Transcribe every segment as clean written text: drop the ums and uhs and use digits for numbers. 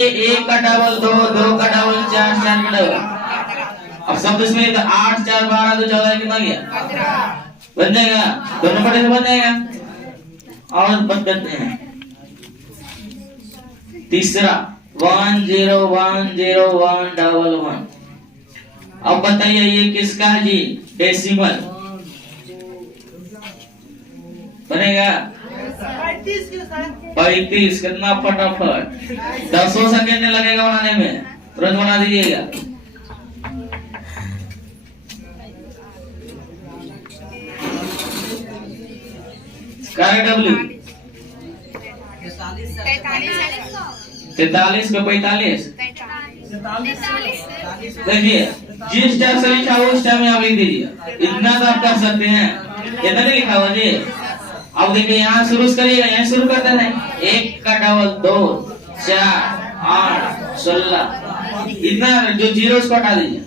एक का डबल दो, दो का डबल चार, चार का डबल। अब सब इसमें तो 8 4 12 तो 14 कितना गया? बन जाएगा, दोनों पटे से बन जाएगा। और बन करते हैं तीसरा 1 0 1 0 1 डबल 1। अब बताइए ये किसका है जी? डेसिमल बनेगा 35। कितना फटाफट 10 सेकेंड लगेगा बनाने में, तुरंत बना दीजिएगा। डब्ल्यू 43 पे 45। देखिए जिस टाइम से लिखा हो उस टाइम में आप लिख दीजिए, इतना तो आप कर सकते हैं। इतना नहीं लिखा हुआ जी। अब देखिए यहाँ शुरू करिएगा, यहाँ शुरू करते हैं। 1 का डबल 2 4 8 16। इतना जो जीरो उसको हटा दीजिए,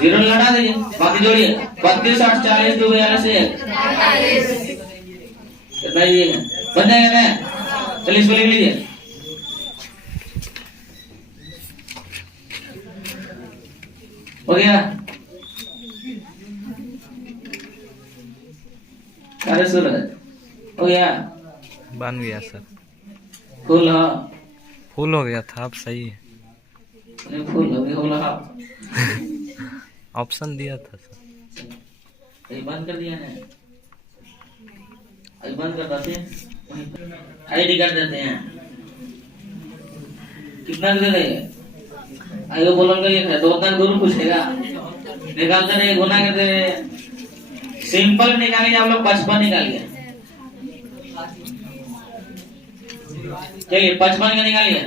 जीरो लगा दीजिए, बाकी जोड़िए 32 8 40 2 42 कितना ये बन जाएगा ना? चलिए इसको लिख लीजिए। हो गया? अरे सूरज हो गया? बन गया सर। फुल हो? फुल हो गया था, अब सही है। फुल हो गया। ऑप्शन दिया था सर, ये बंद कर दिया है। अभी बंद कर देते हैं, आईडी कर देते हैं। कितना दे देंगे? आगे बोलोगे ये तो उतना दूर पूछेगा, निकालते रहे, गुना करते रहे। सिंपल निकालिए आप लोग 55 निकालिए। चलिए 55 का निकालिए।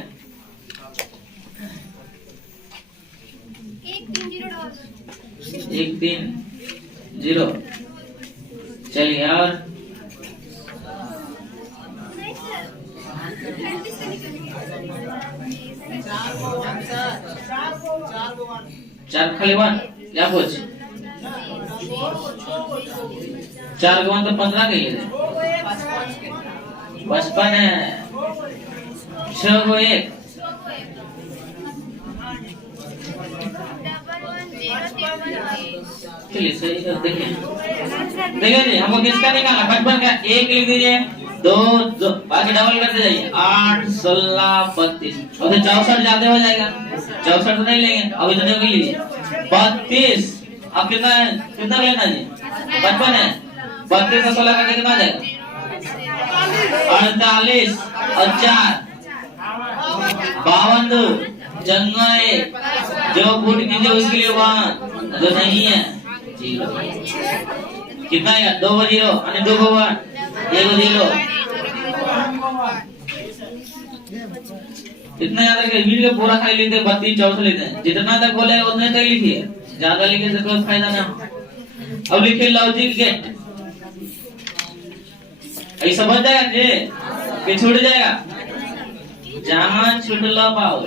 1 3 0। चलिए और 4 खाली 1 या कुछ 4 को 1 तो 15 के लिए 55 है। 6 को 1 चलिए सही कर देखिए। देखिए जी हमको किसका निकालना? 55 का 1 लिख दीजिए, 2 बाकी डबल करते जाइए। 8 16 32 और 64 ज्यादा हो जाएगा। 64 तो नहीं लेंगे, अब इतने को लीजिए 32। अब कितना लेना जी? 55 है। 32 से 16 का कितना आ जाएगा? 48 और 4 52 जंगा 1 जो गुड कीजिए उसके लिए 1, जो नहीं है 0। कितना है? 2 को 0 और 2 को 1 1 को 0। इतना याद रखिए, वीडियो पूरा खाली लिखते 32 64 लिखते हैं। जितना तक बोले उतने तक लिखिए, ज्यादा लिखे से कोई फायदा ना हो। अब लिखिए लॉजिक गेट। ऐसा बन जाएगा जी कि छूट जाएगा? जहां छूटला पाओ।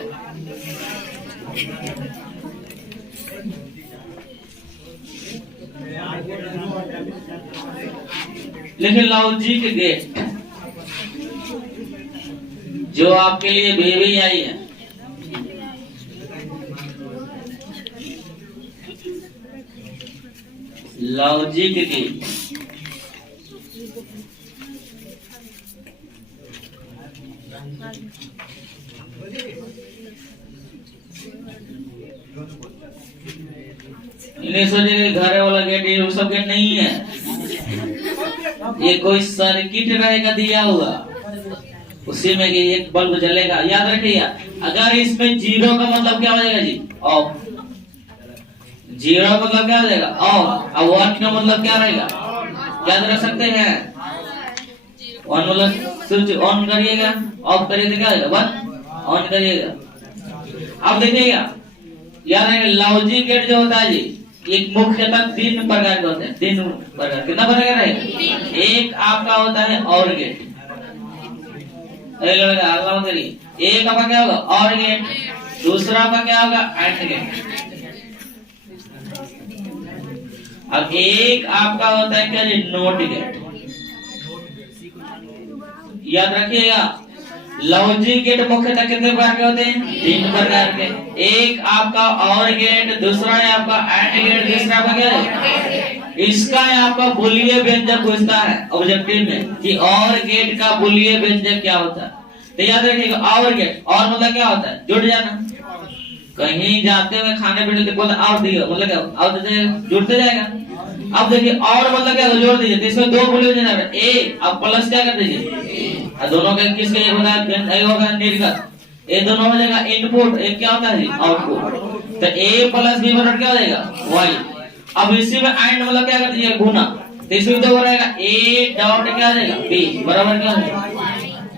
लिखिए लॉजिक गेट, जो आपके लिए बेबी आई है। लॉजिक गेट नहीं सोचिए घर वाला गेट, ये सब गेट नहीं है। ये कोई सर्किट रहेगा दिया हुआ, उसी में एक बल्ब जलेगा। याद रखिए, अगर इसमें 0 का मतलब क्या हो जाएगा जी? ऑफ। 0 का मतलब क्या हो जाएगा? ऑफ। अब 1 का मतलब क्या रहेगा? याद रख सकते हैं? 1 मतलब स्विच ऑन करिएगा, ऑफ करिए तो क्या होगा? 1 ऑन करिएगा। अब देखिएगा, याद रखिए लॉजिक गेट जो होता है जी, एक मुख्यतः 3 प्रकार के होते हैं। 3 प्रकार। कितना प्रकार है? एक आपका होता है और गेट। लड़का अगला करिए। एक आपका क्या होगा? और गेट। दूसरा आपका क्या होगा? And gate. अब एक आपका होता है क्या जी? Note gate. याद रखिएगा लॉजिक गेट मुख्यतः कितने प्रकार के होते हैं? 3 प्रकार के। एक आपका और गेट, दूसरा है आपका एंड गेट, तीसरा आपका क्या है? इसका है आपका बुलियन व्यंजक पूछता है ऑब्जेक्टिव में कि और गेट का बुलियन व्यंजक क्या होता है। तो याद रखिएगा और गेट, और मतलब क्या होता है? जुड़ जाना। कहीं जाते हुए खाने पीने बोलते और दियो, मतलब क्या और जुड़ते जाएगा। अब देखिए और मतलब क्या, जोड़ दीजिए। तो इसमें 2 बुलियन व्यंजक है, ए अब प्लस क्या कर दीजिए, दोनों का किसके एक होता है? होगा निर्गत, ये दोनों हो जाएगा इनपुट, एक क्या होता है? आउटपुट। तो a प्लस b बराबर क्या हो जाएगा? y। अब इसी में एंड मतलब क्या कर दीजिए? गुना। तो इसमें तो रहेगा a डॉट क्या हो जाएगा? b बराबर क्या हो जाएगा?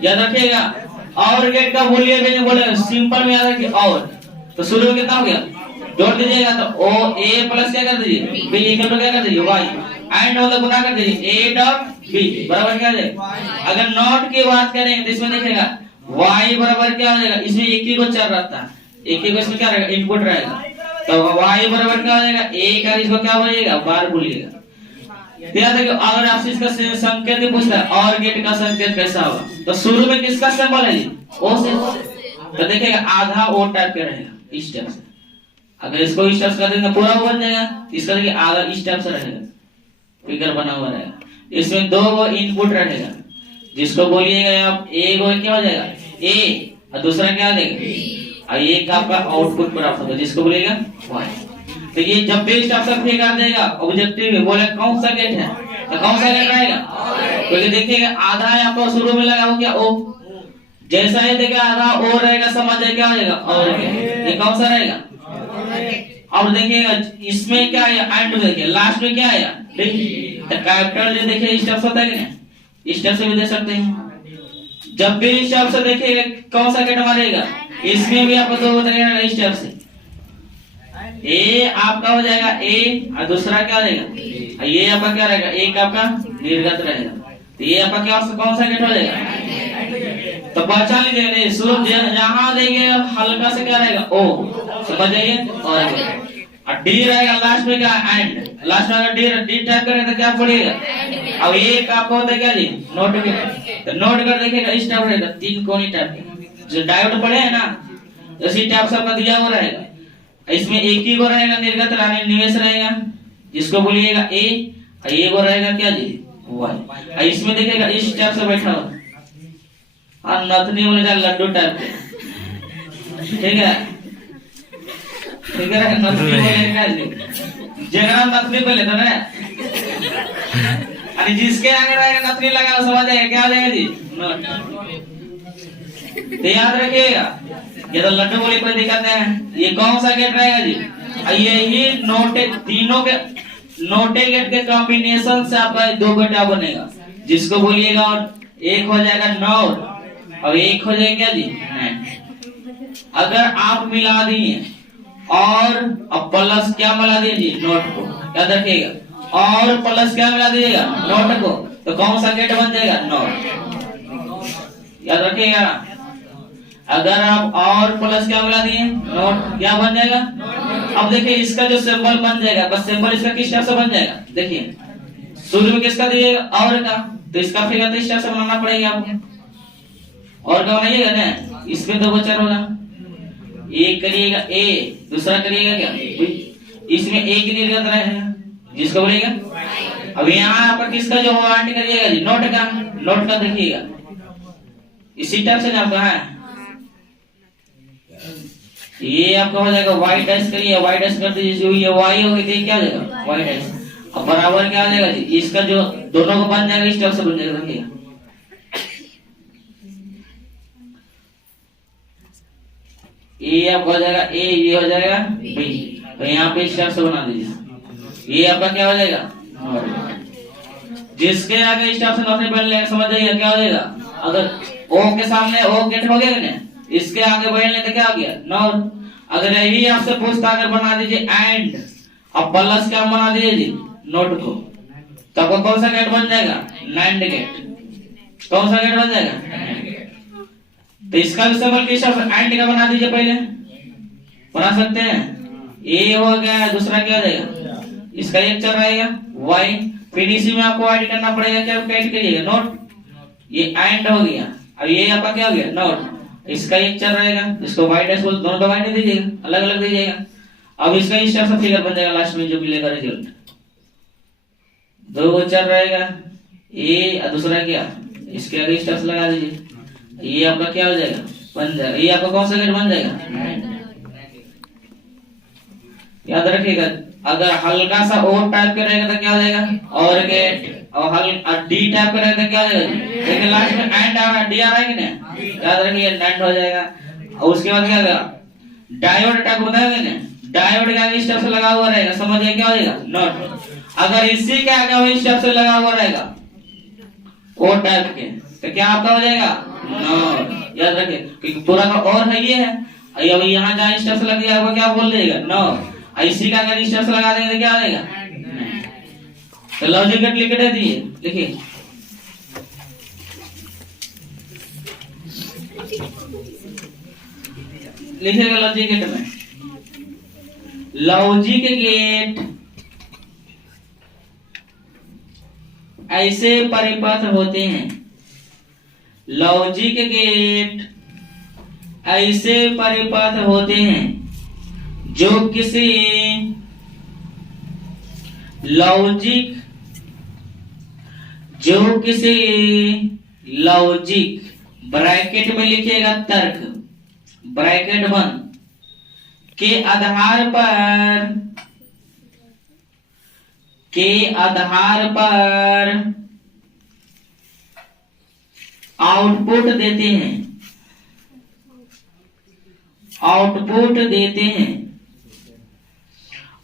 याद रखिएगा। और गेट का बोलिए मैंने बोला सिंपल में याद रखिए और। तो शुरू में कितना हो गया? जोड़ दीजिएगा तो o a प्लस क्या कर दीजिए? b इक्वल टू क्या कर दीजिए? y। एंड मतलब गुना कर दीजिए a डॉट b बराबर क्या हो जाएगा? अगर नॉट की बात करें तो इसमें देखिएगा y बराबर क्या हो जाएगा? इसमें एक ही को चर रहता है, एक ही को इसमें क्या रहेगा? इनपुट रहेगा। तो y बराबर क्या हो जाएगा? a का इसको क्या बोलिएगा? बार बोलिएगा। ध्यान रखिए अगर आपसे इसका संकेत पूछता है और गेट का संकेत कैसा होगा, तो शुरू में किसका सिंबल है जी? o से। तो देखिएगा आधा o टाइप का रहेगा इस टाइप से। अगर इसको इस टाइप से कर देंगे पूरा बन जाएगा। इसका देखिए आधा इस टाइप से रहेगा, फिगर बना हुआ रहेगा। इसमें 2 इनपुट रहेगा, जिसको बोलिएगा आप ए को क्या हो जाएगा? ए और दूसरा क्या हो जाएगा? और एक आपका आउटपुट प्राप्त होगा, जिसको बोलिएगा वाई। तो ये जब बेस्ट ऑप्शन फिगर देगा ऑब्जेक्टिव में बोले कौन सा गेट है, तो कौन सा गेट रहेगा? क्योंकि देखिएगा आधा है आपको शुरू में लगा हो क्या? ओ। जैसा ही देखिए आधा ओ रहेगा, समझ जाए क्या हो जाएगा? और ये कौन सा रहेगा? अब देखिएगा इसमें क्या है? एंड देखिए लास्ट में क्या आया? तो कैपिटल देखिए इस टाइप से होता है कि नहीं? इस टाइप से भी दे सकते हैं। जब भी इस टाइप से देखिएगा कौन सा गेट मारेगा, इसमें भी आपको 2 बताएगा इस टाइप से। ए आपका हो जाएगा ए और दूसरा क्या रहेगा? ये आपका क्या रहेगा? एक आपका निर्गत रहेगा। तो ये आपका क्या कौन सा गेट हो जाएगा? तो पहचान लीजिएगा नहीं शुरू जहां देंगे हल्का से क्या रहेगा? ओ समझ जाइए। और डी रहेगा लास्ट में क्या? एंड। लास्ट में अगर डी टाइप करें तो क्या पड़ेगा? अब एक आपको होता है क्या जी? नोट के। तो नोट कर देखिएगा इस टाइप रहेगा, 3 कोनी टाइप जो डायोड पड़े हैं ना, इसी टाइप सबका दिया हुआ रहेगा। इसमें एक ही को रहेगा निर्गत रानी निवेश रहेगा, जिसको बोलिएगा ए, और ये को रहेगा क्या जी? वाई। इसमें देखिएगा इस टाइप से बैठा हुआ और नथनी बोलेगा लड्डू टाइप के, ठीक है? ठीक है, नथनी बोलेगा जी, जगह नथनी बोले तो ना, अरे जिसके आगे रहेगा नथनी लगा समझ जाएगा क्या हो जाएगा जी? तो याद रखिएगा ये तो लड्डू बोले कोई दिक्कत नहीं है। ये कौन सा गेट रहेगा जी? ये नोटे तीनों के नोटे गेट के कॉम्बिनेशन से आपका 2 बेटा बनेगा, जिसको बोलिएगा एक हो जाएगा नोट और एक हो जाएगा क्या जी? अगर आप मिला दिए और अब प्लस क्या मिला दिए जी? नोट को। याद रखिएगा और प्लस क्या मिला दीजिएगा? नोट को। तो कौन सा गेट बन जाएगा? नोट। याद रखिएगा अगर आप और प्लस क्या मिला दिए? नोट, क्या बन जाएगा? अब देखिए इसका जो सिंबल बन जाएगा, बस सिंबल इसका किस टाइप से बन जाएगा? देखिए शुरू में किसका दिएगा? और का। तो इसका फिगर तो इस टाइप से बनाना पड़ेगा आपको। और का बनाइएगा ना, इसमें 2 बचा होगा। एक करिएगा ए, दूसरा करिएगा क्या? इसमें एक निर्गत रहेगा, जिसको बोलेगा। अब यहाँ पर किसका जो ऐड करिएगा जी? नोट का। नोट का देखिएगा इसी टाइप से आपका है। ये आपका हो जाएगा वाई डैश करिए, वाई डैश कर दीजिए, ये वाई हो गई क्या हो जाएगा? Y dash. अब बराबर क्या हो जाएगा जी? इसका जो दोनों को बन जाएगा इस टाइप से बन जाएगा। देखिए ये आपका हो जाएगा ए, ये हो जाएगा बी। तो यहाँ पे इस टाइप से बना दीजिए। ये आपका क्या हो जाएगा? जिसके आगे इस टाइप से नोट बन लेगा, समझ जाइए क्या हो जाएगा? अगर ओ के सामने ओ गेट हो गया ना, इसके आगे बढ़ने तो क्या हो गया? नोट। अगर यही आपसे पूछता अगर बना दीजिए एंड अब प्लस क्या बना दीजिए जी? नोट को। तो आपको कौन सा गेट बन जाएगा? NAND gate. कौन सा गेट बन जाएगा? तो इसका भी सिंबल किस टाइप से? एंड का बना दीजिए, पहले बना सकते हैं। ए हो गया, दूसरा क्या हो जाएगा? इसका एक चल रहेगा वाई। फिर इसी में आपको ऐड करना पड़ेगा क्या? ऐड करिएगा नोट। ये एंड हो गया, अब ये आपका क्या हो गया नॉट, इसका एक चर रहेगा, इसको वाई डैश बोल, दोनों दबाई नहीं दीजिएगा, अलग अलग दीजिएगा। अब इसका इस टाइप से फिगर बन जाएगा लास्ट में जो मिलेगा रिजल्ट, दो चर रहेगा ए और दूसरा क्या, इसके आगे इस टाइप से लगा दीजिए, ये आपका क्या हो जाएगा बन जाएगा, ये आपका कौन सा गेट बन जाएगा। याद रखिएगा अगर हल्का सा और टाइप का रहेगा तो क्या हो जाएगा और गेट, और डी टाइप का रहेगा तो क्या हो जाएगा, लेकिन लास्ट में एंड आ रहा है डी आ रहा है कि नहीं, याद रखिए एंड हो जाएगा। और उसके बाद क्या होगा डायोड टाइप होता है ना, डायोड के आगे इस टाइप से लगा हुआ रहेगा, समझिए क्या हो जाएगा नॉट। अगर इसी के आगे इस टाइप से लगा हुआ रहेगा ओ टाइप के तो क्या आपका हो जाएगा नॉट। याद रखिए क्योंकि पूरा का और है ये है, अब यहाँ जहाँ इस टाइप से लग गया क्या बोल देगा नॉट, इसी का अगर इस टाइप से लगा देंगे तो क्या हो जाएगा। तो लॉजिक गेट लिख के दिए, लिखिए लिखिएगा लॉजिक गेट में, लॉजिक गेट ऐसे परिपथ होते हैं, लॉजिक गेट ऐसे परिपथ होते हैं जो किसी लॉजिक ब्रैकेट में लिखिएगा तर्क ब्रैकेट बंद के आधार पर आउटपुट देते हैं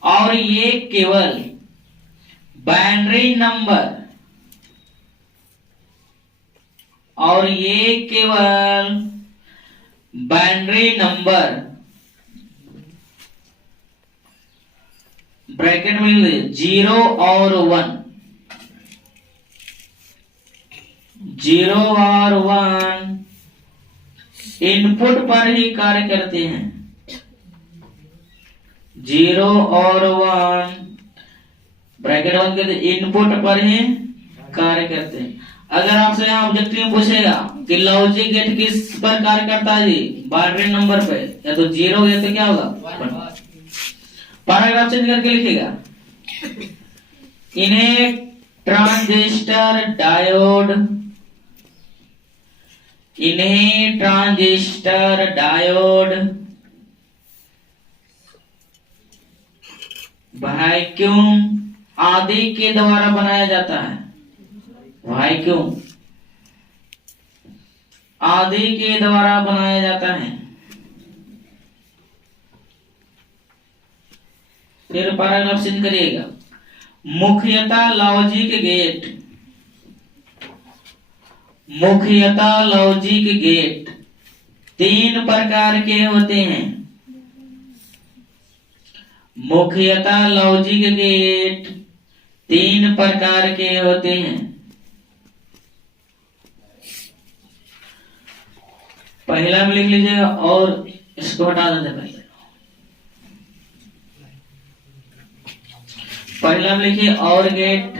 और ये केवल बाइनरी नंबर ब्रैकेट में 0 और 1 इनपुट पर ही कार्य करते हैं, 0 और 1 ब्रैकेट बंद करते इनपुट पर ही कार्य करते हैं। अगर आपसे यहाँ ऑब्जेक्टिव पूछेगा कि लॉजिक गेट किस पर कार्य करता है जी, बाइनरी नंबर पे, या तो 0 या तो क्या होगा, पैराग्राफ चेंज करके लिखेगा इन्हें ट्रांजिस्टर डायोड वैक्यूम आदि के द्वारा बनाया जाता है, वैक्यूम आदि के द्वारा बनाया जाता है। फिर पैराग्राफ चेंज करिएगा, मुख्यतः लॉजिक गेट 3 प्रकार के होते हैं, मुख्यतः लॉजिक गेट 3 प्रकार के होते हैं। पहला में लिख लीजिएगा और इसको हटा देते, पहला में लिखिए और गेट,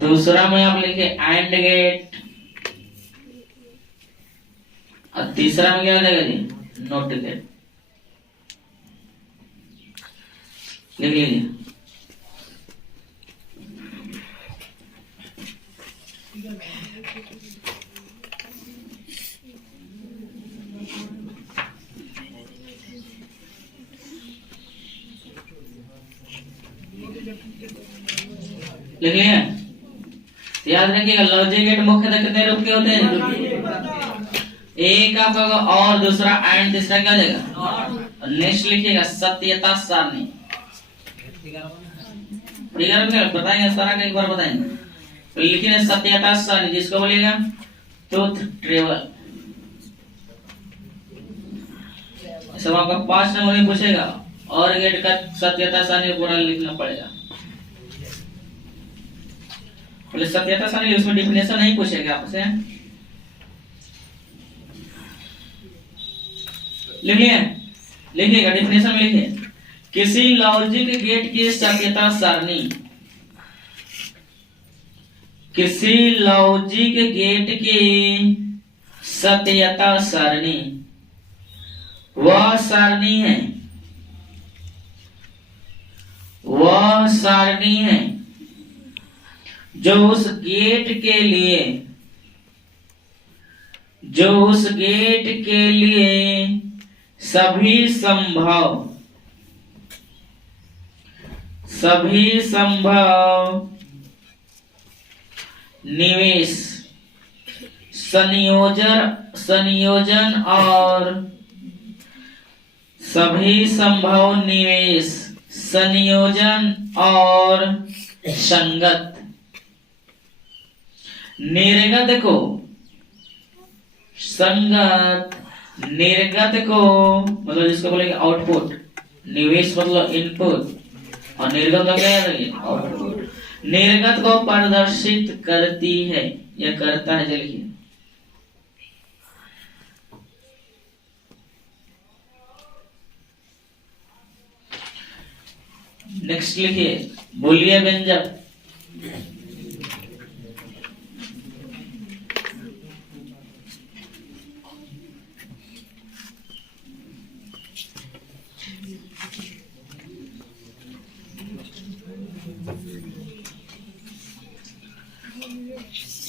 दूसरा में आप लिखिए एंड गेट, और तीसरा में क्या हो जाएगा जी नॉट गेट, लिख लीजिए। लिख लिया, याद रखिएगा लॉजिक गेट मुख्यतः कितने रूप के होते हैं, एक आपका और दूसरा एंड, तीसरा क्या हो जाएगा। नेक्स्ट लिखिएगा सत्यता सारणी, बताएंगे सारा का एक बार बताएंगे, तो लिखिए सत्यता सारणी जिसको बोलेगा ट्रूथ टेबल, सब आपका 5 नंबर में पूछेगा और गेट का सत्यता सारणी पूरा लिखना पड़ेगा। बोले सत्यता सारणी उसमें डिफिनेशन नहीं पूछेगा आपसे, लिखिएगा डिफिनेशन में लिखिए, किसी लॉजिक गेट की सत्यता सारणी किसी लॉजिक गेट की सत्यता सारणी वह सारणी है, वह सारणी है जो उस गेट के लिए, जो उस गेट के लिए सभी संभव निवेश, संयोजन और सभी संभव निवेश, संयोजन और संगत निर्गत को, संगत निर्गत को मतलब जिसको बोलेंगे आउटपुट, निवेश मतलब इनपुट और निर्गत मतलब क्या है आउटपुट, निर्गत को प्रदर्शित करती है या करता है। चलिए नेक्स्ट लिखिए बोलिए व्यंजक।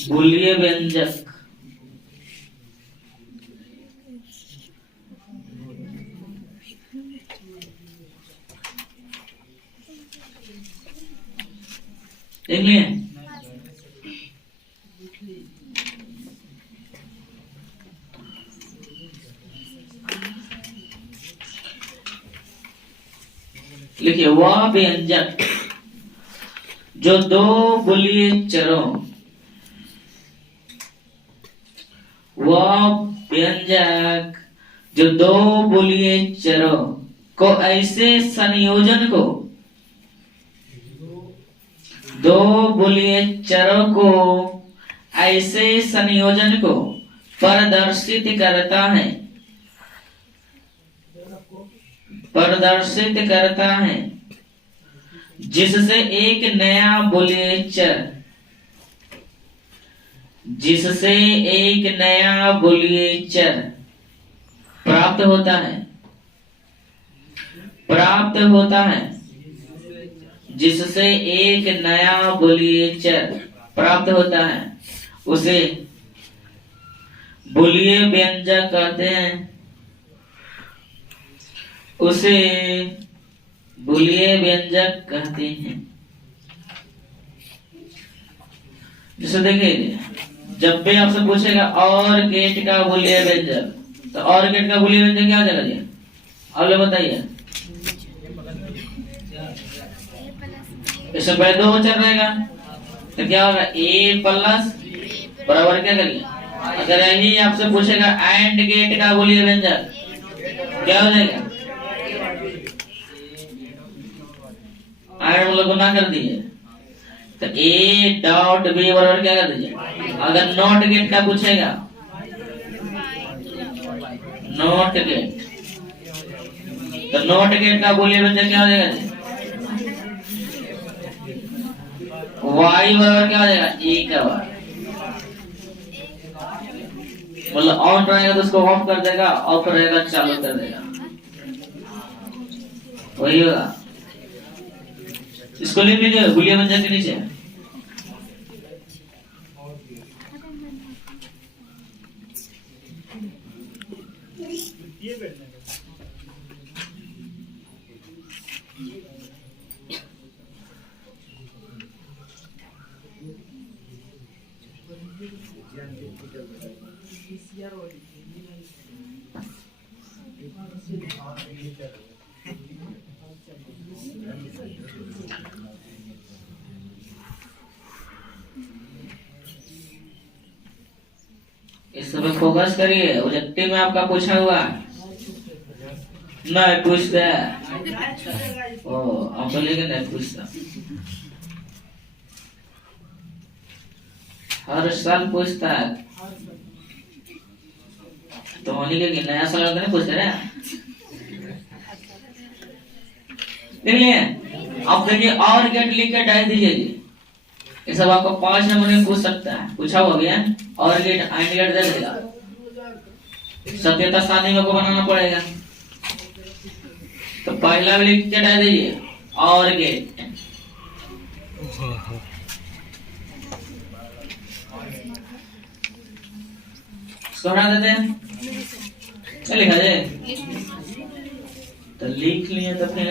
बोलिए व्यंजक। देख लिए लिखिए वह व्यंजक जो दो बूलियन चरों, वह व्यंजक जो दो बूलियन चरों को ऐसे संयोजन को, दो बूलियन चरों को ऐसे संयोजन को प्रदर्शित करता है, प्रदर्शित करता है जिससे एक नया बूलियन चर, जिससे एक नया बूलियन चर प्राप्त होता है, प्राप्त होता है, जिससे एक नया बूलियन चर प्राप्त होता है उसे बूलियन व्यंजक कहते हैं, उसे बूलियन व्यंजक कहते हैं। जैसे देखिए जब भी आपसे पूछेगा और गेट का बूलियन व्यंजक, तो और गेट का बूलियन व्यंजक क्या हो जाएगा जी? आप लोग बताइए। इससे पहले दो चर रहेगा तो क्या होगा ए प्लस बराबर क्या करिए, अगर यही आपसे पूछेगा एंड गेट का बूलियन व्यंजक क्या हो जाएगा, एंड मतलब गुना कर दिए तो ए डॉट बी बराबर क्या कर दीजिए। अगर नॉट गेट का पूछेगा, नॉट गेट, तो नॉट गेट का बूलियन व्यंजक क्या हो जाएगा जी, वाई बराबर क्या हो जाएगा ए का वाई, मतलब ऑन रहेगा तो उसको ऑफ कर देगा, ऑफ रहेगा चालू कर देगा, वही होगा। इसको लिख लीजिए बूलियन व्यंजक के नीचे। इस समय फोकस करिए, ऑब्जेक्टिव में आपका पूछा हुआ नहीं पूछता ओ आप बोलेंगे नहीं पूछता, हर साल पूछता है तो होने के नया साल का नहीं पूछ रहे। देख लिए आप, देखिए और गेट लिख के डाल दीजिए, ये सब आपको 5 नंबर में पूछ सकता है, पूछा हो गया। और गेट एंड गेट दे देगा, सत्यता सारणी में को बनाना पड़ेगा। तो पहला भी लिख के डाल दीजिए और गेट। इसको हटा देते हैं, क्या लिखा जाए? तो लिख लिए। तो फिर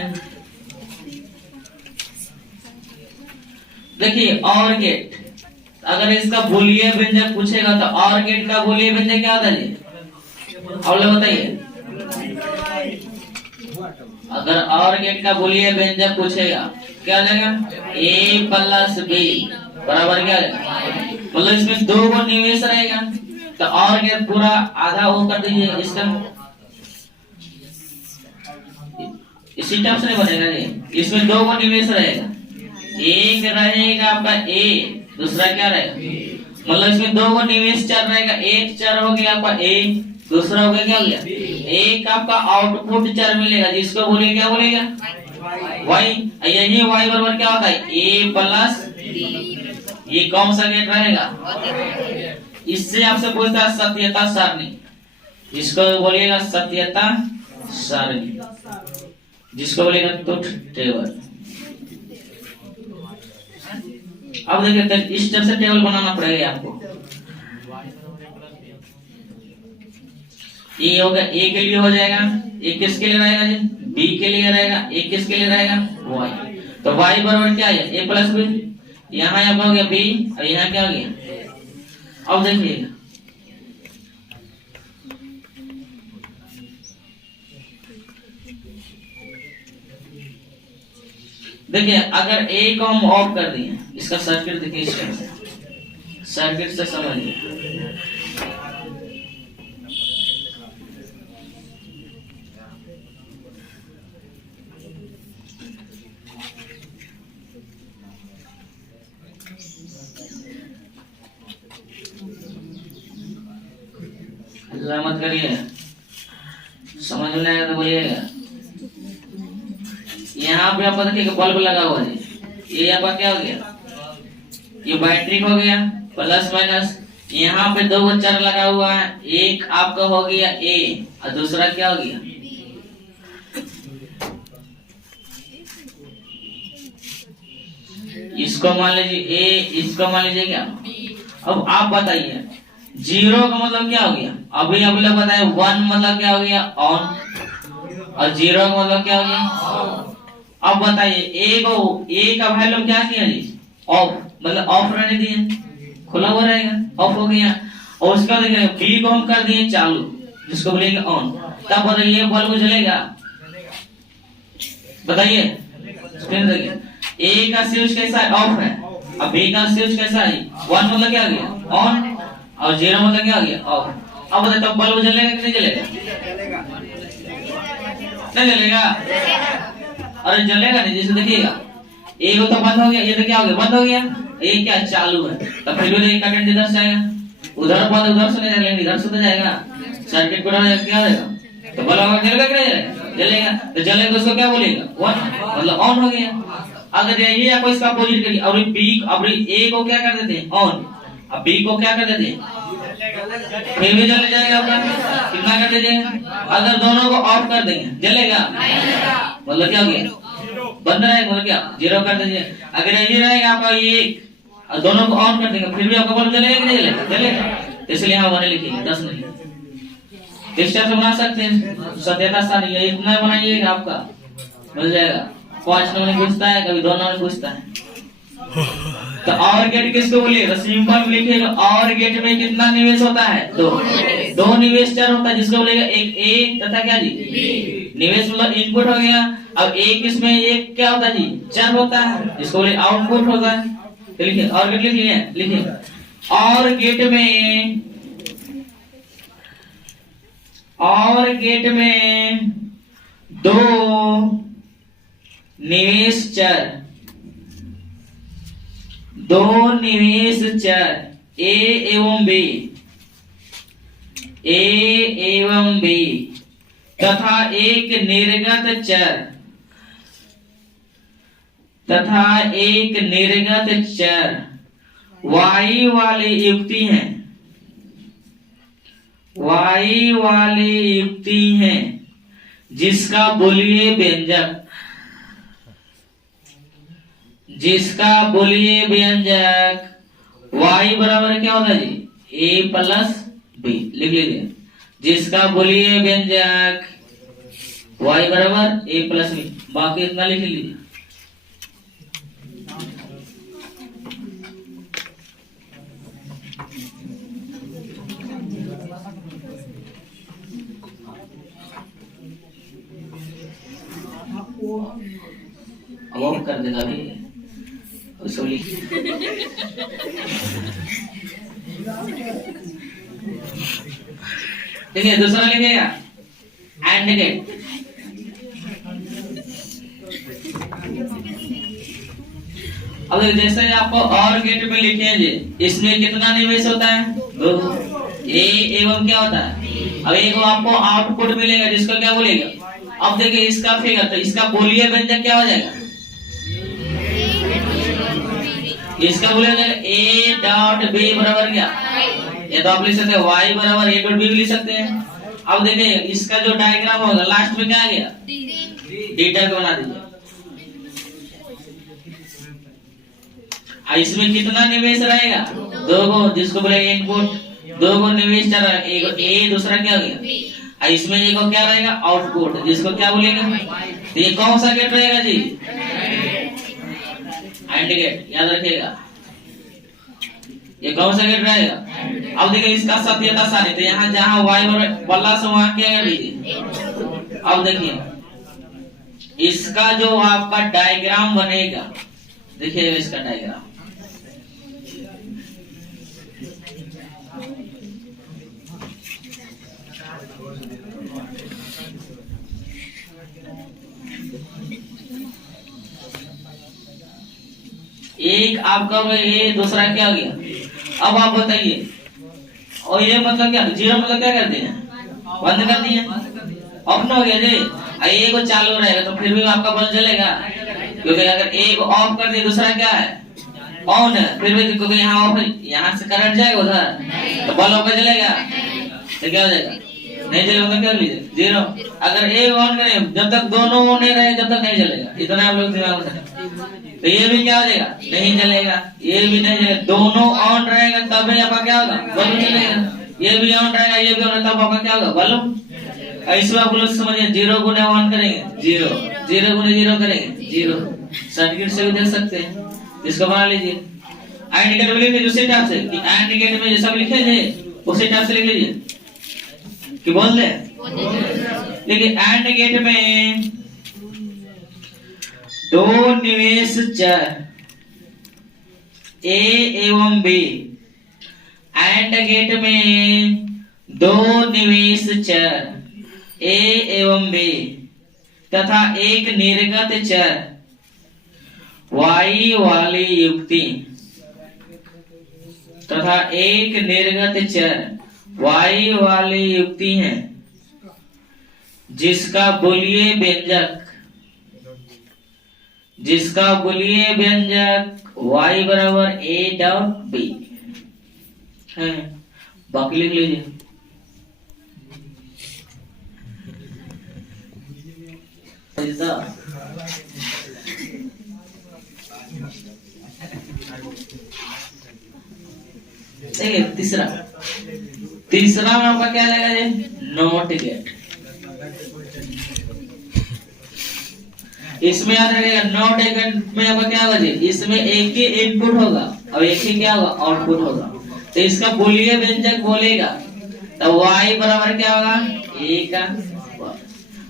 देखिए और गेट, अगर इसका बोलिए व्यंजक पूछेगा तो और गेट का बोलिए व्यंजक क्या होता है जी? और लोग बताइए। अगर और गेट का बोलिए व्यंजक पूछेगा क्या जाएगा? a प्लस b बराबर क्या है? मतलब इसमें 2 को निवेश रहेगा, तो और गेट पूरा आधा वो कर दीजिए। इसका इसी टाइप से नहीं बनेगा जी। इसमें 2 को निवेश रहेगा, एक रहेगा आपका a, दूसरा क्या रहेगा? मतलब इसमें 2 को निवेश चर रहेगा, एक चर हो गया आपका a, दूसरा हो गया क्या हो गया? एक आपका आउटपुट चर मिलेगा जिसको बोलेंगे क्या बोलेगा? y। यही y बराबर क्या होता है? a प्लस ये कौन सा गेट रहेगा? इससे आपसे पूछता है सत्यता सारणी, जिसको बोलिएगा सत्यता सारणी, जिसको बोलेगा तुठ टेबल। अब देखिए इस तरह से टेबल बनाना पड़ेगा आपको। ये होगा a के लिए हो जाएगा, a किसके लिए रहेगा जी? b के लिए रहेगा, a किसके लिए रहेगा? y। तो y बराबर क्या है? a plus b। यहाँ आपका हो गया b और यहाँ क्या हो गया? अब देखिएगा देखिए अगर a को हम ऑफ कर दिए, इसका सर्किट देखिए, इस तरह से सर्किट से समझिए। मत करिए, समझ में आएगा तो बोलिएगा। यहाँ पे आपका देखिए बल्ब लगा हुआ है, ये आपका क्या हो गया? ये बैटरी हो गया प्लस माइनस। यहाँ पे 2 चर लगा हुआ है, एक आपका हो गया a और दूसरा क्या हो गया? इसको मान लीजिए a, इसको मान लीजिए क्या? अब आप बताइए 0 का मतलब क्या हो गया? अभी आप लोग बताए 1 मतलब क्या हो गया? ऑन। और 0 का मतलब क्या हो गया? अब बताइए a का वैल्यू क्या किया जी? ऑफ, मतलब ऑफ रहने दिए, खुला हुआ रहेगा, ऑफ हो गया। और उसका देखिए b को हम कर दिए चालू, जिसको बोलेंगे ऑन। तब बताइए बल्ब जलेगा? बताइए। देखिए a का स्विच कैसा है? ऑफ है। अब b का स्विच कैसा है? 1 मतलब क्या हो गया? ऑन। और 0 मतलब क्या हो गया? ऑफ। अब बताइए तब बल्ब जलेगा कि नहीं जलेगा? नहीं जलेगा। अरे जलेगा नहीं, जैसे देखिएगा एक तो बंद हो गया, ये तो क्या हो गया? बंद हो गया। ये क्या चालू है, तो फिर भी देखिए करंट इधर से आएगा, उधर बंद उधर से नहीं जाएगा, इधर से तो जाएगा। सर्किट पूरा क्या होगा? तो बल्ब जलेगा कि नहीं जलेगा? जलेगा। तो जलेगा तो उसको क्या बोलेगा? 1 मतलब ऑन हो गया। अगर ये आपको इसका अपोजिट करिए, और बी अब ए को क्या कर देते हैं? ऑन। अब बी को क्या कर देते हैं? फिर भी जल जाएगा आपका। कितना कर दीजिए? अगर दोनों को ऑफ कर देंगे जलेगा? मतलब क्या हो गया? बंद रहेगा, मतलब क्या? 0 कर दीजिए। अगर ये रहेगा आपका ये और दोनों को ऑन कर देंगे, फिर भी आपका बल्ब जलेगा कि नहीं जलेगा? जलेगा। इसलिए यहाँ 1 लिखिए, 10 नहीं। इस टाइप से बना सकते हैं सत्यता सारणी, ये इतना बनाइएगा आपका मिल जाएगा। 5 नंबर पूछता है, कभी 2 नंबर पूछता है। तो और गेट किसको बोलिएगा? सिंपल लिखिएगा। और गेट में कितना निवेश होता है? 2 निवेश चर होता है, जिसको बोलेगा एक a तथा क्या जी? निवेश मतलब इनपुट हो गया। अब एक इसमें एक क्या होता है जी? चर होता है, जिसको बोले आउटपुट होता है। तो लिखिए और गेट लिखिए। और गेट में 2 निवेश चर, 2 निवेश चर a एवं b तथा एक निर्गत चर वाई वाली युक्ति हैं, वाई वाली युक्ति हैं जिसका बोलिए व्यंजक, जिसका बोलिए व्यंजक y बराबर क्या होता है जी, a प्लस बी, लिख लीजिए। जिसका बोलिए व्यंजक y बराबर a प्लस बी, बाकी इतना लिख लीजिए। अब हम कर देगा भी उसको लिख, ठीक है। दूसरा लिखेगा एंड गेट, अब जैसे आपको और गेट में लिखे जी, इसमें कितना निवेश होता है, दो। ए एवं क्या होता है, अब एक आपको आउटपुट मिलेगा जिसको क्या बोलेगा। अब देखिए इसका फिगर, तो इसका बोलिए व्यंजक क्या हो जाएगा, इसका बोलेगा a डॉट b बराबर क्या, ये तो आप लिख सकते हैं y बराबर a डॉट b लिख सकते हैं। अब देखिए इसका जो डायग्राम होगा लास्ट में क्या आ गया, डेटा को बना दीजिए। इसमें कितना निवेश रहेगा, दो गो, जिसको बोलेगा इनपुट, दो गो निवेश चल रहा है, एक ए दूसरा क्या हो गया, इसमें एक क्या रहेगा आउटपुट, जिसको क्या बोलेगा। तो ये कौन सा गेट रहेगा जी, एंड गेट, याद रखिएगा ये कौन सा गेट रहेगा। अब देखिए इसका सत्यता सारी, तो यहाँ जहाँ y वाला से वहां क्या कर लीजिए। अब देखिए इसका जो आपका डायग्राम बनेगा, देखिए इसका डायग्राम, एक आपका ये दूसरा क्या हो गया। अब आप बताइए, और ये मतलब क्या, जीरो मतलब क्या करते हैं, बंद कर दिए, ऑफ हो गया जी। एक को चालू रहेगा तो फिर भी आपका बल्ब जलेगा, क्योंकि अगर एक ऑफ कर दिए दूसरा क्या है ऑन है, फिर भी क्योंकि यहाँ ऑफ है, यहाँ से करंट जाएगा उधर तो बल्ब ऑफ जलेगा, तो क्या हो जाएगा, नहीं जलेगा तो क्या लीजिए जीरो। अगर एक ऑन करें, जब तक दोनों ऑन नहीं रहे जब तक नहीं जलेगा, इतना आप लोग दिमाग में। तो ये भी क्या हो जाएगा, नहीं जलेगा, ये भी नहीं जलेगा, दोनों ऑन रहेगा तब आपका क्या होगा, बल्ब जलेगा। ये भी ऑन रहेगा, ये भी ऑन रहेगा, तब आपका क्या होगा, बल्ब। इसमें आप लोग समझिए, जीरो गुने ऑन करेंगे जीरो, जीरो गुने जीरो करेंगे जीरो, सर्किट से भी देख सकते हैं। इसको बना लीजिए, एंड गेट में लिखिए उसी टाइप से, कि एंड गेट में जैसा लिखे थे उसी टाइप से लिख लीजिए, कि बोल दे। देखिए एंड गेट में दो निवेश चर ए एवं बी, एंड गेट में दो निवेश चर ए एवं बी तथा एक निर्गत चर y वाली युक्ति तथा एक निर्गत चर y वाली युक्ति है जिसका बुलिये व्यंजक, जिसका बुलिये व्यंजक y बराबर a डॉट b है। बाकी लिख लीजिए, देखिए तीसरा, तीसरा में आपका क्या लगेगा जी, नॉट गेट। इसमें याद रखिएगा नॉट गेट में आपका क्या होगा जी, इसमें एक ही इनपुट होगा और एक ही क्या होगा आउटपुट होगा। तो इसका बुलिये व्यंजक बोलेगा तो y बराबर क्या होगा, a का।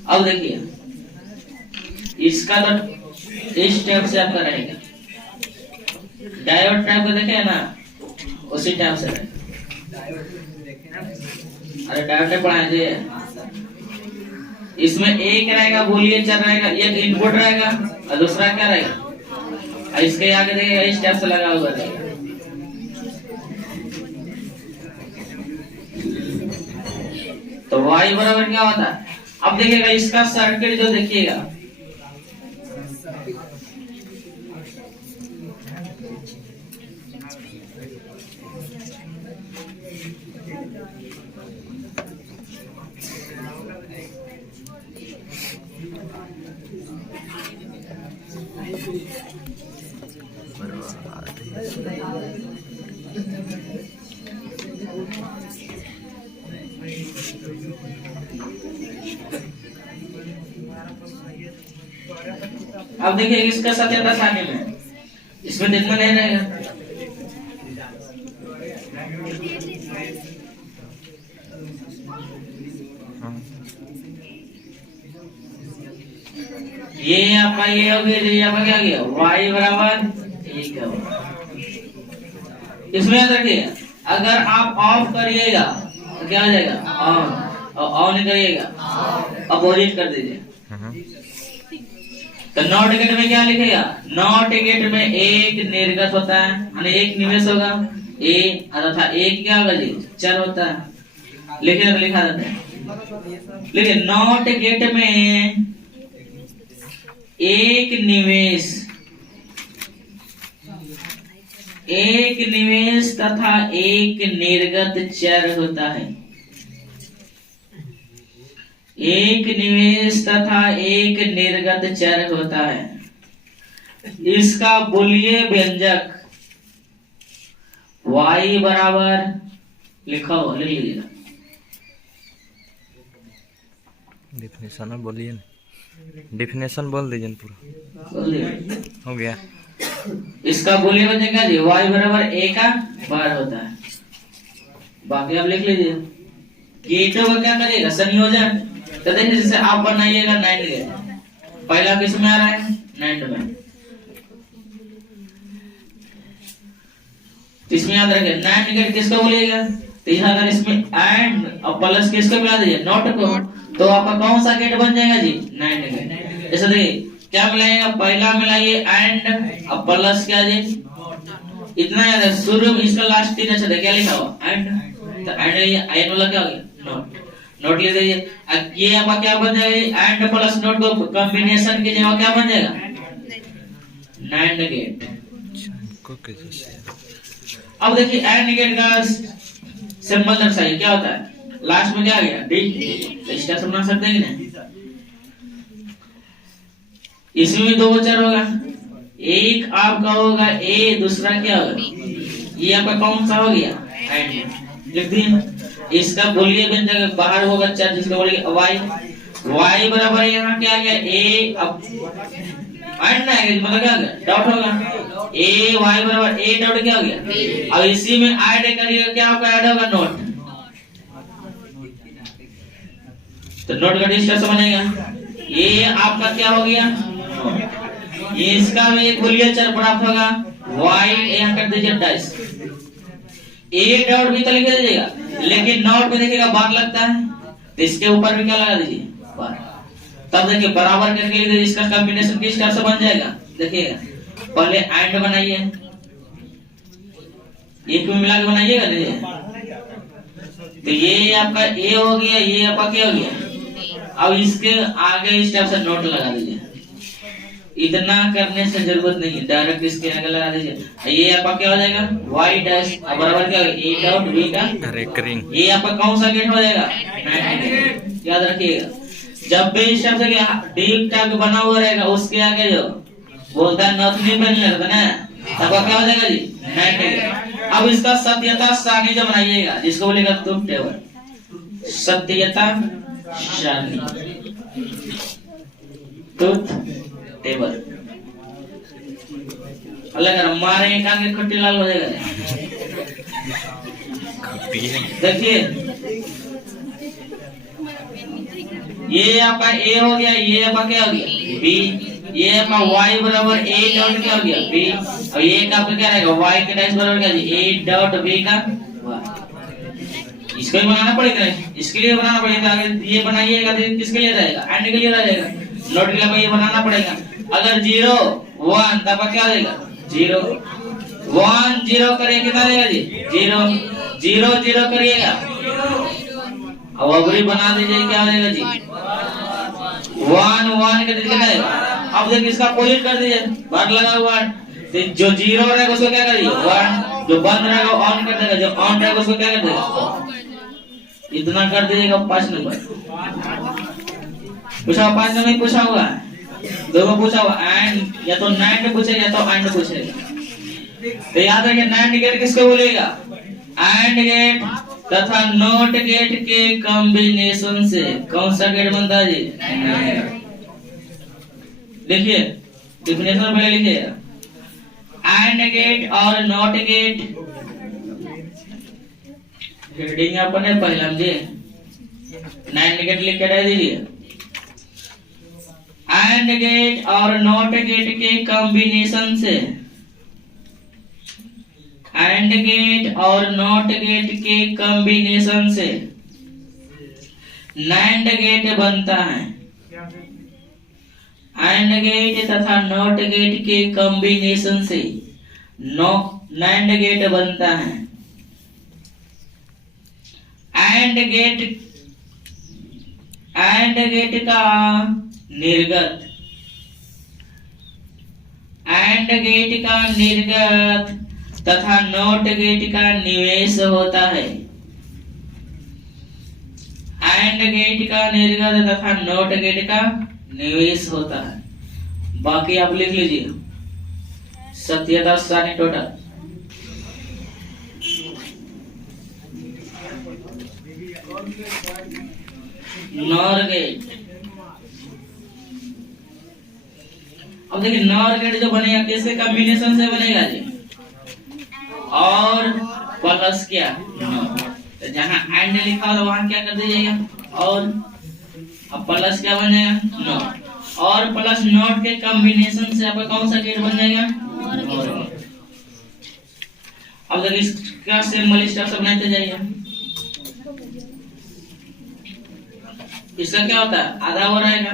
अब देखिए इसका तो इस टाइप से आपका रहेगा, डायोड टाइप को देखे ना, उसी टाइप से रहेगा। अरे डायोड टाइप पढ़ाए थे, इसमें एक रहेगा बोलिए चल रहेगा, एक इनपुट रहेगा और दूसरा क्या रहेगा, और इसके आगे देखिएगा इस टाइप से लगा हुआ रहेगा। तो y बराबर क्या होता है। अब देखिएगा इसका सर्किट जो देखिएगा, अब देखिए इसका सत्यता सारणी में, इसमें दिन में नहीं रहेगा। ये आपका ये हो गया, ये आपका क्या गया, y बराबर 1 होगा। इसमें याद रखिए, अगर आप ऑफ करिएगा तो क्या हो जाएगा, ऑन, और ऑन करिएगा अपोजिट कर दीजिए। तो नॉट गेट में क्या लिखेगा, नॉट गेट में एक निर्गत होता है, यानी एक निवेश होगा ए, तथा एक क्या होगा जी, चर होता है। लिखे तो लिखा जाता है, लेकिन नॉट गेट में एक निवेश तथा एक निर्गत चर होता है। एक निवेश तथा एक निर्गत चर होता है। इसका बुलिये व्यंजक y बराबर लिखो, लिख लीजिएगा। डिफिनेशन बोलिए ना, डिफिनेशन बोल दीजिए पूरा, बोल दिया हो गया। इसका बुलिये व्यंजक क्या जी, y बराबर a का बार होता है। बाकी आप लिख लीजिए। गेटों का क्या करिएगा, संयोजन। तो देखिए जैसे आप बनाइएगा नाइट गेट, पहला किस में आ रहा है, नाइट में। इसमें याद रखिए नाइट गेट किसको बोलिएगा, तो यहाँ अगर इसमें एंड और प्लस किसको मिला दीजिए, नॉट को, तो आपका कौन सा गेट बन जाएगा जी, नाइट गेट। ऐसे देखिए क्या मिलाएगा, पहला मिलाइए एंड और प्लस क्या जी, इतना याद है। शुरू में इसका लास्ट 3 अक्षर है, क्या लिखा हुआ, एंड। तो एंड वाला क्या हो गया, नॉट, नोट ले लीजिए। अब ये आपका क्या बन जाएगा, एंड प्लस नोट को कॉम्बिनेशन कीजिएगा, क्या बन जाएगा, नाइट गेट। अब देखिए एंड गेट का सिंबल दर्शाइए, क्या होता है, लास्ट में क्या आ गया, डी। तो इसका समझ सकते हैं कि नहीं। इसमें भी 2 अक्षर होगा, एक आपका होगा ए, दूसरा क्या होगा, ये आपका कौन सा हो गया, एंड। लिख दिए। इसका बोलिए व्यंजक बाहर होगा चर, जिसका बोलिए y बराबर यहाँ क्या आ गया, ए, अब एंड आएगा मतलब क्या आ गया, डॉट होगा, ए y बराबर ए डॉट क्या हो गया। अब इसी में ऐड करिएगा, क्या आपका ऐड होगा, नोट। तो नोट का डिस्टेंस बनेगा, ये आपका क्या हो गया, ये इसका भी एक बोलिए चर प्राप्त होगा, y यहाँ कर दीजिए डाइस, ए डॉट भी तो लिख दीजिएगा, लेकिन नोट में देखिएगा बार लगता है, तो इसके ऊपर भी क्या लगा दीजिए, बार। तब देखिए बराबर करके लिख दीजिए, इसका कॉम्बिनेशन किस तरह से बन जाएगा, देखिएगा। पहले एंड बनाइए, एक में मिला के बनाइएगा, तो ये आपका ए हो गया, ये आपका क्या हो गया। अब इसके आगे इस टाइप से नोट लगा दीजिए, इतना करने से जरूरत नहीं है, डायरेक्ट इसके आगे लगा दीजिए। ये आपका क्या हो जाएगा, y डैश बराबर क्या होगा, a डॉट b का रेकरिंग। ये आपका कौन सा गेट हो जाएगा, याद रखिएगा। जब भी इस टाइप से डीप टाइप बना हुआ रहेगा, उसके आगे जो बोलता है नथनी बनने लगता है ना, तब क्या हो जाएगा जी, नाइट गेट। अब इसका सत्यता सारणी जो बनाइएगा, जिसको बोलेगा तुम टेबल, सत्यता सारणी, ट्रुथ टेबल। अलग मारे एक आगे खट्टी लाल हो जाएगा। देखिए ये आपका ए हो गया, ये आपका क्या हो गया, बी। ये आपका y बराबर a डॉट क्या हो गया, b। और ये आपका क्या रहेगा, y के डैश बराबर क्या जी, a डॉट b का y। इसको ही बनाना पड़ेगा, इसके लिए बनाना पड़ेगा। अगर ये बनाइएगा तो किसके लिए रहेगा, एंड के लिए रहेगा, नोट के लिए ये बनाना पड़ेगा। अगर 0 1 तब क्या हो जाएगा, 0 1 0 करिए, कितना देगा जी, 0 0 0 करिएगा। अब अगली बना दीजिए, क्या हो जाएगा जी, 1 1 के कितना देगा। अब देखिए इसका अपोजिट कर दीजिए, बार लगा हुआ, तो जो 0 रहेगा उसको क्या करिए 1, जो बंद रहेगा ऑन कर देगा, जो ऑन रहेगा उसको क्या कर देगा, इतना कर दीजिएगा। 5 नंबर पूछा, 5 नंबर नहीं पूछा हुआ है, 2 पूछा हुआ, एंड या तो नाइट पूछेगा या तो एंड पूछेगा। तो याद रखिए नाइट गेट किसको बोलेगा, एंड गेट तथा नॉट गेट के कॉम्बिनेशन से कौन सा गेट बनता है जी, देखिए डिफिनेशन पहले लिखिए, एंड गेट और नॉट गेट, हेडिंग अपने पहला जी 9 गेट लिख के दे दीजिए। एंड गेट और नॉट गेट के कॉम्बिनेशन से, एंड गेट और नॉट गेट के कॉम्बिनेशन से नैंड गेट बनता है। एंड गेट तथा नॉट गेट के कॉम्बिनेशन से नैंड गेट बनता है। एंड गेट का निर्गत, एंड गेट का निर्गत तथा नॉट गेट का निवेश होता है। एंड गेट का निर्गत तथा नॉट गेट का निवेश होता है। बाकी आप लिख लीजिए 17 सारी टोटल। नॉर गेट, अब देखिए नॉर गेट जो बनेगा किसके कॉम्बिनेशन से बनेगा जी, और प्लस क्या, तो जहां एंड लिखा हो वहां क्या कर दीजिएगा और, अब प्लस क्या बन जाएगा नॉट, और प्लस नॉट के कॉम्बिनेशन से आपका कौन सा गेट बन जाएगा नॉर। अब देखिए इसका सिंबल स्ट्रक्चर बनाते जाइए। इसका क्या होता है, आधा हो रहेगा,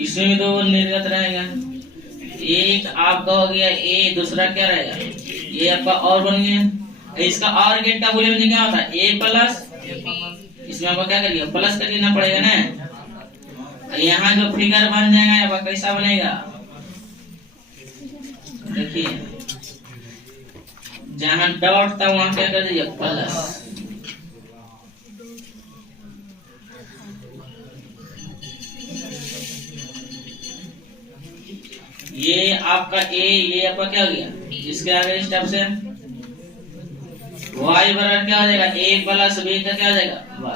इसमें दो निर्गत रहेगा, एक आपका हो गया ए, दूसरा क्या रहेगा ये आपका और बन गया। इसका और गेट का वॉल्यूम क्या होता है ए प्लस, इसमें आपको क्या करिए प्लस कर देना पड़ेगा ना। यहाँ जो फिगर बन जाएगा आपका कैसा बनेगा, देखिए जहां डॉट था वहां क्या कर दीजिए प्लस, ये आपका ए, ये आपका क्या हो गया, इसके आगे स्टेप से y बराबर क्या हो जाएगा a प्लस b का क्या हो जाएगा y,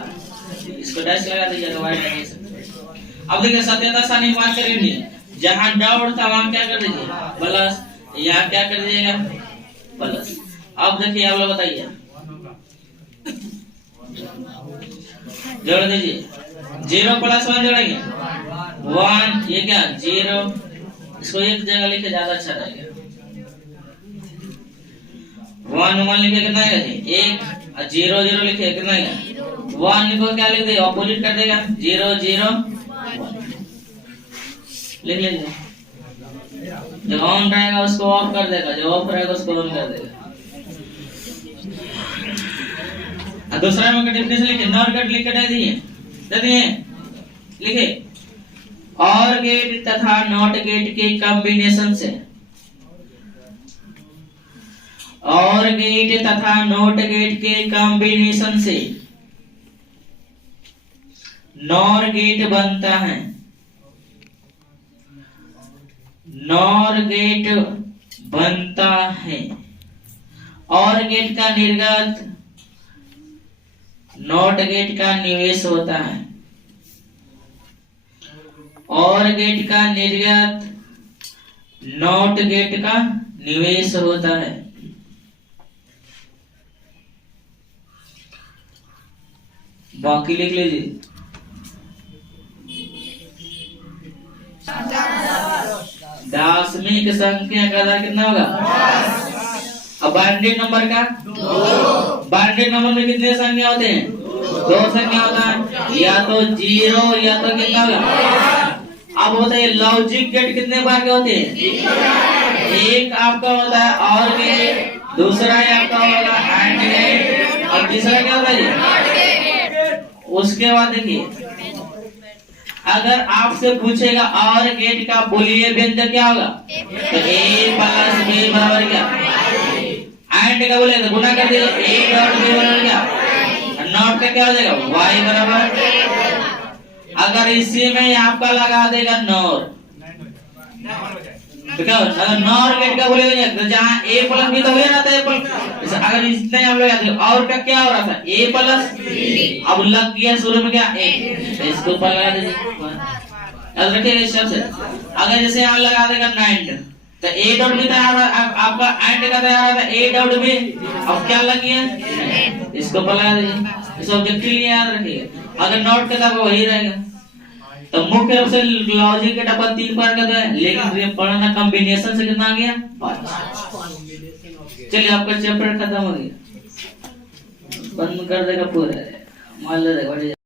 इसको डैश लगा दीजिएगा y लगा सकते। अब देखिए सत्यता सानी बात करेंगे, जहां डाउट था वहां क्या कर दीजिए प्लस, यहाँ क्या कर दीजिएगा प्लस। अब देखिए आप लोग बताइए, जोड़ दीजिए 0 प्लस 1 जोड़ेंगे 1, ये क्या 0, इसको एक जगह लिखे ज्यादा अच्छा रहेगा। 1 1 लिखे कितना आएगा जी 1, और 0 0 लिखे कितना आएगा 1, लिखो क्या लिख देगा ऑपोजिट कर देगा 0 0 1 लिख लीजिए। जो ऑन रहेगा उसको ऑफ कर देगा, जो ऑफ रहेगा उसको ऑन कर देगा। दूसरा में डेफिनेशन लिखे, नॉर गेट लिख के दे दिए, लिखे और गेट तथा नॉट गेट के कॉम्बिनेशन से, और गेट तथा नॉट गेट के कॉम्बिनेशन से नॉर गेट बनता है। नॉर गेट बनता है, और गेट का निर्गत नॉट गेट का निवेश होता है, और गेट का निर्गत नॉट गेट का निवेश होता है। बाकी लिख लीजिए, दशमिक संख्या का आधार कितना होगा, अब बाइनरी नंबर का बाइनरी नंबर में कितने संख्या होते हैं 2 संख्या होता है, या तो 0 या तो कितना होगा। अब बताइए लॉजिक गेट कितने बार के होते हैं, एक आपका होता है और गेट, दूसरा आपका होगा एंड गेट, और तीसरा क्या होता है। उसके बाद देखिए अगर आपसे पूछेगा और गेट का बोलिए व्यंजक क्या होगा, तो a प्लस b बराबर क्या, एंड का बोलेगा तो गुना कर देगा a और b बराबर क्या, नॉट का क्या हो जाएगा y बराबर। अगर इसी में आपका लगा देगा नॉर, तो क्या अगर नॉर गेट का बोलेगा तो जहाँ ए प्लस बी तो हो रहा था ए प्लस, अगर इसने हम लोग याद और का क्या हो रहा था ए प्लस बी, अब लग गया शुरू में क्या ए, तो इसको ऊपर लगा दीजिए, याद रखिएगा इस शब्द से। अगर जैसे यहाँ लगा देगा नाइंड तो ए डॉट बी तैयार आपका एंड का तैयार था ए डॉट बी, अब क्या लग गया इसको ऊपर लगा दीजिए, इस ऑब्जेक्ट के लिए याद रखिएगा। अगर नॉट का था वही रहेगा। तो मुख्य रूप से लॉजिक के डबल 3 बार करते हैं, लेकिन ये पढ़ना कॉम्बिनेशन से कितना आ गया 5। चलिए आपका चैप्टर खत्म हो गया, बंद कर देगा पूरा, मान ले